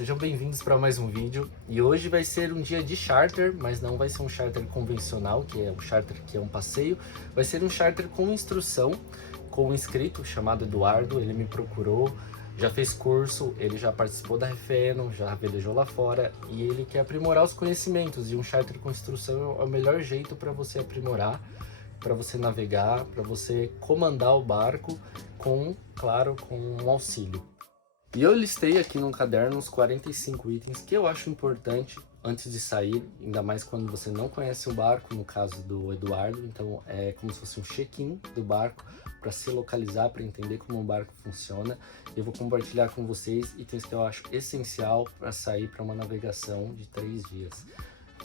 Sejam bem-vindos para mais um vídeo. E hoje vai ser um dia de charter, mas não vai ser um charter convencional, que é um charter que é um passeio. Vai ser um charter com instrução, com um inscrito chamado Eduardo. Ele me procurou, já fez curso, ele já participou da Refeno, já velejou lá fora e ele quer aprimorar os conhecimentos. E um charter com instrução é o melhor jeito para você aprimorar, para você navegar, para você comandar o barco com, claro, com um auxílio. E eu listei aqui no caderno os 45 itens que eu acho importante antes de sair, ainda mais quando você não conhece o barco, no caso do Eduardo. Então é como se fosse um check-in do barco para se localizar, para entender como o barco funciona. Eu vou compartilhar com vocês itens que eu acho essencial para sair para uma navegação de 3 dias,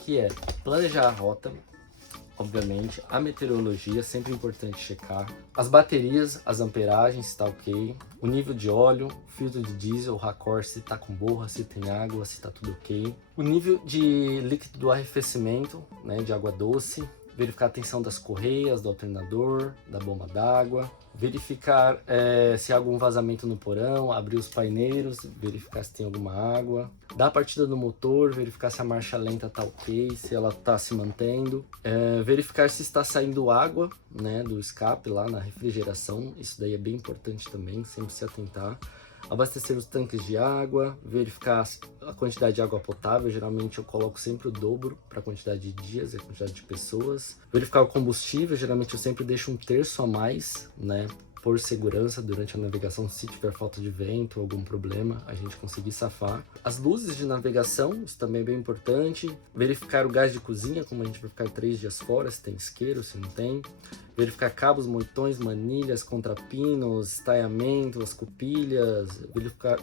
que é planejar a rota. Obviamente, a meteorologia, sempre importante checar. As baterias, as amperagens, se tá ok. O nível de óleo, filtro de diesel, racor, se tá com borra, se tem água, se tá tudo ok. O nível de líquido do arrefecimento, né, de água doce. Verificar a tensão das correias, do alternador, da bomba d'água. Verificar se há algum vazamento no porão, abrir os paineiros, verificar se tem alguma água. Dar a partida do motor, verificar se a marcha lenta está ok, se ela está se mantendo. Verificar se está saindo água, né, do escape lá na refrigeração, isso daí é bem importante também, sempre se atentar. Abastecer os tanques de água, verificar a quantidade de água potável, geralmente eu coloco sempre o dobro para a quantidade de dias e a quantidade de pessoas. Verificar o combustível, geralmente eu sempre deixo 1/3 a mais, né, por segurança durante a navegação, se tiver falta de vento ou algum problema, a gente conseguir safar. As luzes de navegação, isso também é bem importante. Verificar o gás de cozinha, como a gente vai ficar 3 dias fora, se tem isqueiro, se não tem. Verificar cabos, moitões, manilhas, contrapinos, estaiamento, as cupilhas,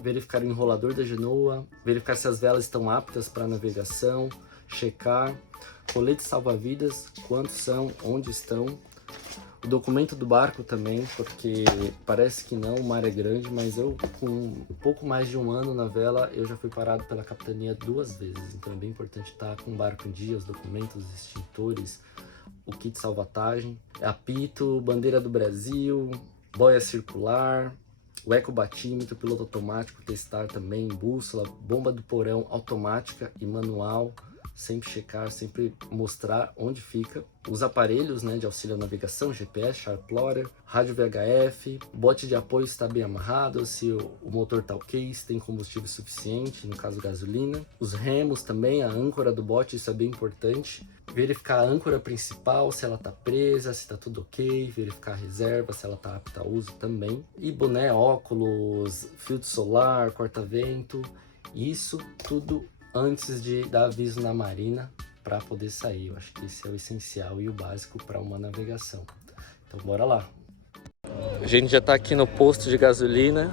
verificar o enrolador da genoa, verificar se as velas estão aptas para navegação, checar, colete salva-vidas, quantos são, onde estão, o documento do barco também, porque parece que não, o mar é grande, mas eu com um pouco mais de 1 ano na vela, eu já fui parado pela capitania 2 vezes, então é bem importante estar com o barco em dia, os documentos, os extintores, o kit salvatagem, apito, bandeira do Brasil, boia circular, o ecobatímetro, piloto automático, testar também, bússola, bomba do porão automática e manual, sempre checar, sempre mostrar onde fica. Os aparelhos, né, de auxílio à navegação, GPS, Chartplotter, rádio VHF, bote de apoio está bem amarrado, se o motor está ok, se tem combustível suficiente, no caso gasolina. Os remos também, a âncora do bote, isso é bem importante. Verificar a âncora principal, se ela está presa, se está tudo ok. Verificar a reserva, se ela está apta a uso também. E boné, óculos, filtro solar, corta-vento, isso tudo antes de dar aviso na marina para poder sair. Eu acho que esse é o essencial e o básico para uma navegação. Então bora lá. A gente já está aqui no posto de gasolina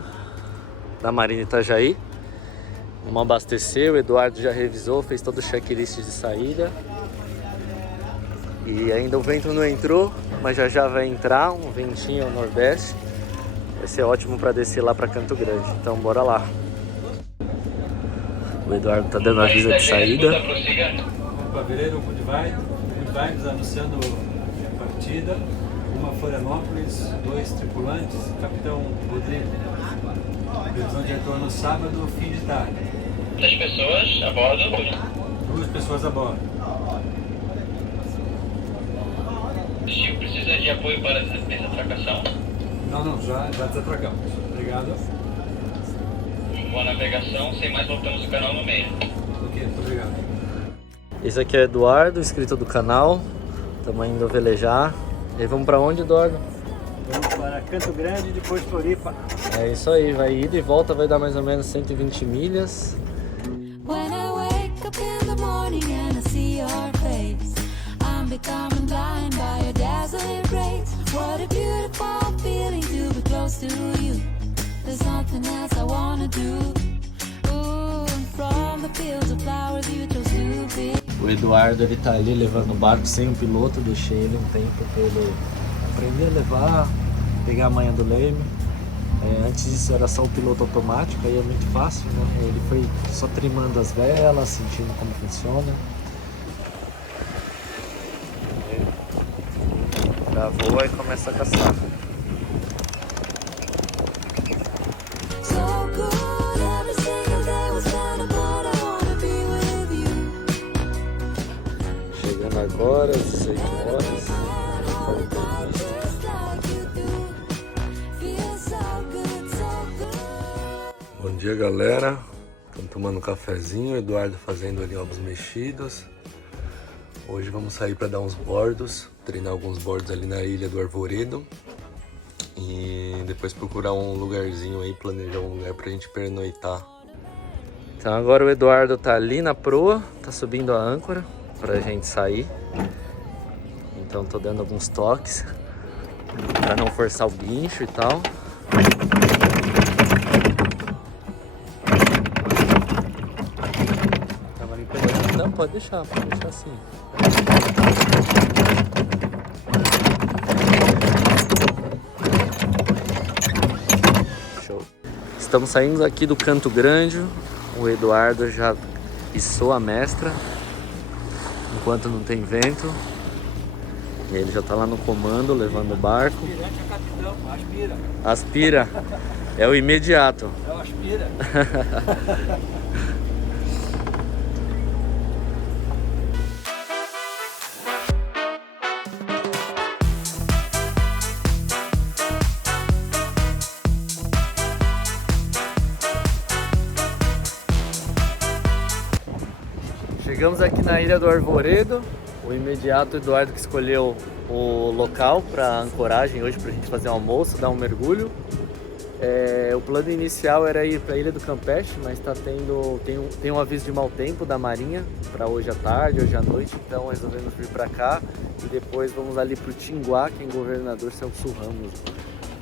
da Marina Itajaí. Vamos abastecer, o Eduardo já revisou, fez todo o checklist de saída. E ainda o vento não entrou, mas já vai entrar, um ventinho ao nordeste. Vai ser ótimo para descer lá para Canto Grande. Então bora lá. O Eduardo tá dando aviso de saída. Paveleiro Good Vibes anunciando a partida. Uma Florianópolis, 2 tripulantes, Capitão Rodrigo. Previsão de retorno sábado, fim de tarde. 2 pessoas a bordo. 2 pessoas a bordo. Gil, precisa de apoio para desatracação? Não, já desatracamos. Obrigado. Boa navegação, sem mais voltamos o canal no meio. Ok, muito obrigado. Esse aqui é Eduardo, inscrito do canal. Estamos indo velejar. E vamos para onde, Eduardo? Vamos para Canto Grande e depois Floripa. É isso aí, vai ida e volta, vai dar mais ou menos 120 milhas. When I wake up in the morning and I see your face, I'm becoming blind by your dazzling rays. What a beautiful feeling to be close to you. There's nothing else I wanna do. Ooh, and from the fields of flowers you chose to be. O Eduardo, ele tá ali levando o barco sem o piloto, deixei ele um tempo para ele aprender a levar, pegar a manha do leme. Antes disso era só o piloto automático, aí é muito fácil, né? Ele foi só trimando as velas, sentindo como funciona. Gravou e começa a caçar. So good, every single day was kind of agora, às 18 horas. Bom dia, galera. Estamos tomando um cafezinho, Eduardo fazendo ali ovos mexidos. Hoje vamos sair para dar uns bordos, treinar alguns bordos ali na Ilha do Arvoredo. E depois procurar um lugarzinho aí, planejar um lugar pra gente pernoitar. Então agora o Eduardo tá ali na proa, tá subindo a âncora pra gente sair. Então tô dando alguns toques pra não forçar o guincho e tal. Tava limpando. Não, pode deixar assim. Show. Estamos saindo aqui do Canto Grande. O Eduardo já içou a mestra enquanto não tem vento. E ele já tá lá no comando, levando o barco. Aspirante é capitão, aspira. Aspira. É o imediato. É o aspira. Chegamos aqui na Ilha do Arvoredo. O imediato Eduardo que escolheu o local para ancoragem hoje pra gente fazer um almoço, dar um mergulho. O plano inicial era ir para a Ilha do Campeche, mas tem um aviso de mau tempo da Marinha para hoje à tarde, hoje à noite, então resolvemos vir para cá e depois vamos ali pro Tinguá, que é em Governador Celso Ramos,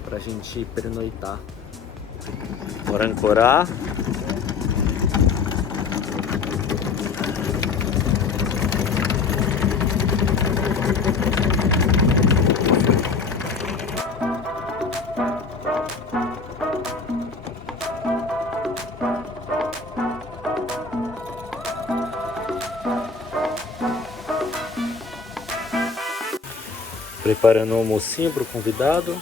pra gente pernoitar. Bora ancorar. Preparando um almocinho para o convidado,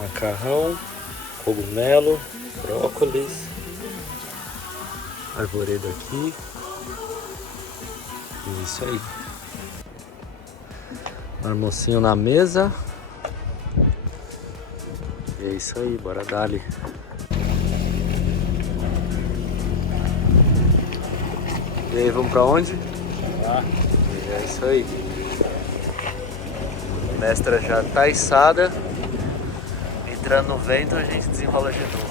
macarrão, cogumelo, brócolis, arvoredo aqui, e isso aí. Almocinho na mesa, e é isso aí, bora dar-lhe. E aí, vamos para onde? E é isso aí. A mestra já tá içada, entrando no vento a gente desenrola de novo.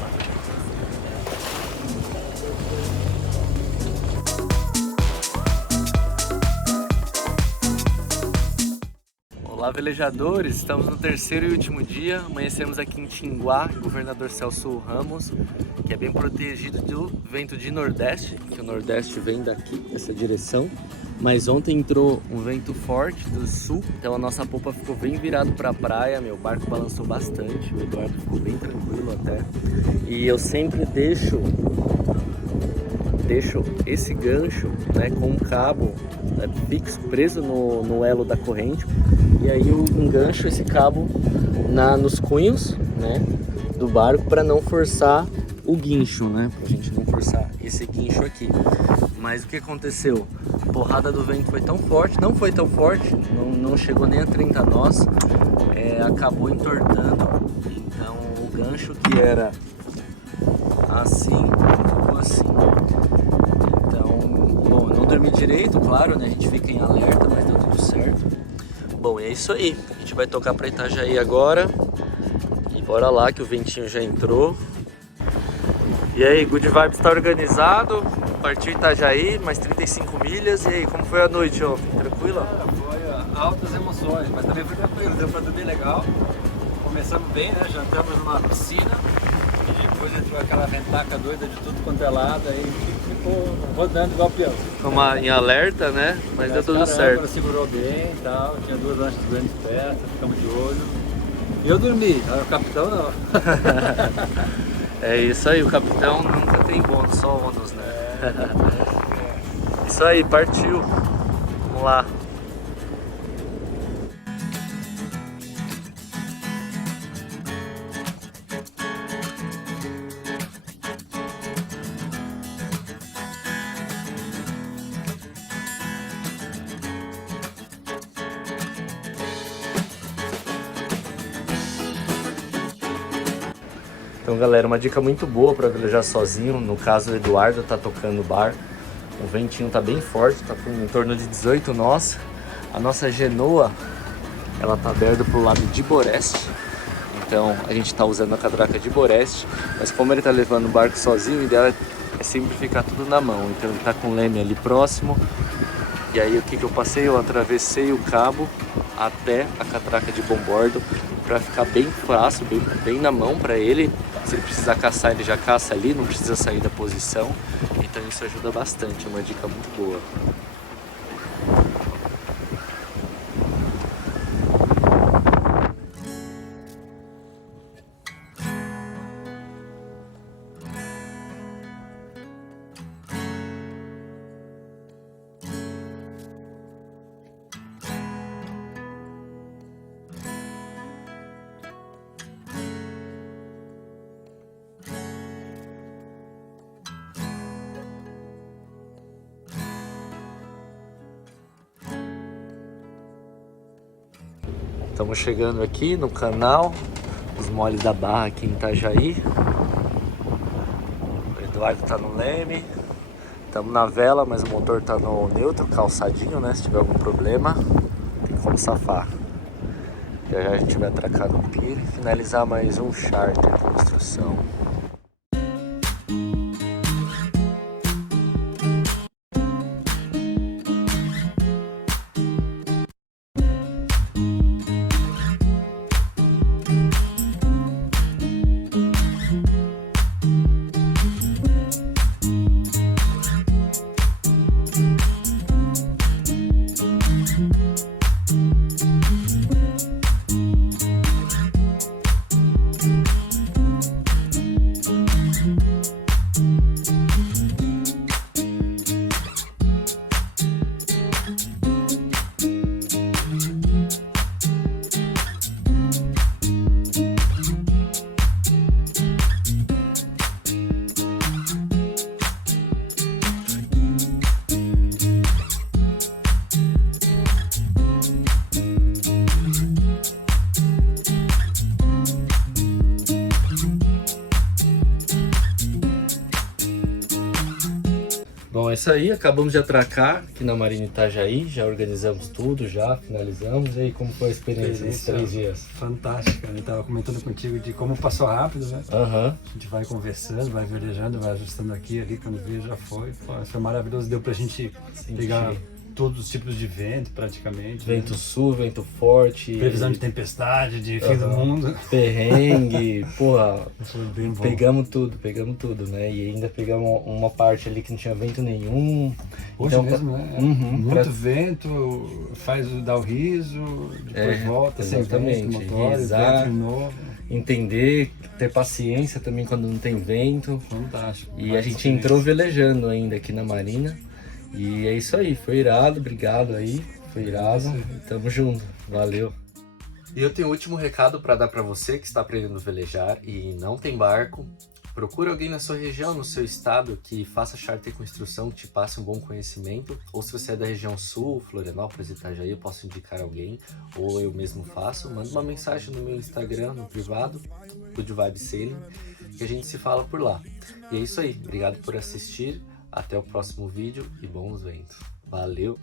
Olá, velejadores, estamos no terceiro e último dia, amanhecemos aqui em Tinguá, Governador Celso Ramos, que é bem protegido do vento de nordeste, que o nordeste vem daqui, dessa direção. Mas ontem entrou um vento forte do sul, então a nossa popa ficou bem virado para a praia, meu barco balançou bastante, o Eduardo ficou bem tranquilo até. E eu sempre deixo esse gancho, né, com um cabo fixo, preso no elo da corrente, e aí eu engancho esse cabo nos cunhos, né, do barco para não forçar o guincho, né, pra gente não forçar esse guincho aqui. Mas o que aconteceu? A porrada do vento foi tão forte, não foi tão forte, não chegou nem a 30 nós, acabou entortando, então o gancho que era assim, ficou assim. Então, bom, eu não dormi direito, claro, né, a gente fica em alerta, mas deu tudo certo. Bom, é isso aí, a gente vai tocar pra Itajaí agora, e bora lá que o ventinho já entrou. E aí, Good Vibes está organizado, partiu Itajaí, mais 35 milhas, e aí, como foi a noite ontem? Tranquila? Foi altas emoções, mas também foi tranquilo, deu para dormir legal. Começamos bem, né? Jantamos numa piscina, e depois entrou aquela ventaca doida de tudo quanto é lado, aí ficou rodando igual peão. Ficamos em alerta, né? Mas deu tudo certo. Segurou bem e tal, tinha duas lanchas grandes perto, ficamos de olho. E eu dormi, o capitão não. É isso aí, o capitão nunca tem bônus, só ônus, né? Isso aí, partiu. Vamos lá. Então, galera, uma dica muito boa para velejar sozinho. No caso, o Eduardo tá tocando o bar. O ventinho tá bem forte, tá com em torno de 18 nós. A nossa Genoa, ela tá aberta pro lado de Boreste. Então, a gente tá usando a catraca de Boreste. Mas como ele tá levando o barco sozinho, o ideal é sempre ficar tudo na mão. Então, ele tá com o leme ali próximo. E aí, o que eu passei? Eu atravessei o cabo até a catraca de bombordo para ficar bem fácil, bem na mão para ele. Se ele precisar caçar, ele já caça ali, não precisa sair da posição. Então isso ajuda bastante, é uma dica muito boa. Estamos chegando aqui no canal dos Moles da Barra aqui em Itajaí. O Eduardo tá no leme. Estamos na vela, mas o motor tá no neutro, calçadinho, né? Se tiver algum problema, tem como safar. Já a gente vai atracar no pier e finalizar mais um charter de construção. Bom, é isso aí, acabamos de atracar aqui na Marina Itajaí, já organizamos tudo, já finalizamos. E aí, como foi a experiência desses 3 dias? Fantástica, eu estava comentando contigo de como passou rápido, né? Aham. A gente vai conversando, vai velejando, vai ajustando aqui ali, quando veio já foi. Foi maravilhoso, deu pra gente pegar todos os tipos de vento praticamente. Vento sul, vento forte. Previsão de tempestade, de fim do mundo. Perrengue, porra. Foi bem bom. Pegamos tudo, né? E ainda pegamos uma parte ali que não tinha vento nenhum. Hoje então, mesmo, né? Muito vento, dá o riso, depois volta, sem vento, motor, vento novo. Entender, ter paciência também quando não tem vento. Fantástico. E a gente entrou velejando ainda aqui na Marina. E é isso aí, foi irado, obrigado aí, foi irado, tamo junto, valeu. E eu tenho um último recado para dar para você que está aprendendo a velejar e não tem barco. Procura alguém na sua região, no seu estado, que faça charter com instrução, que te passe um bom conhecimento. Ou se você é da região sul, Florianópolis, Itajaí, eu posso indicar alguém, ou eu mesmo faço. Manda uma mensagem no meu Instagram, no privado, Good Vibe Sailing, que a gente se fala por lá. E é isso aí, obrigado por assistir. Até o próximo vídeo e bons ventos. Valeu!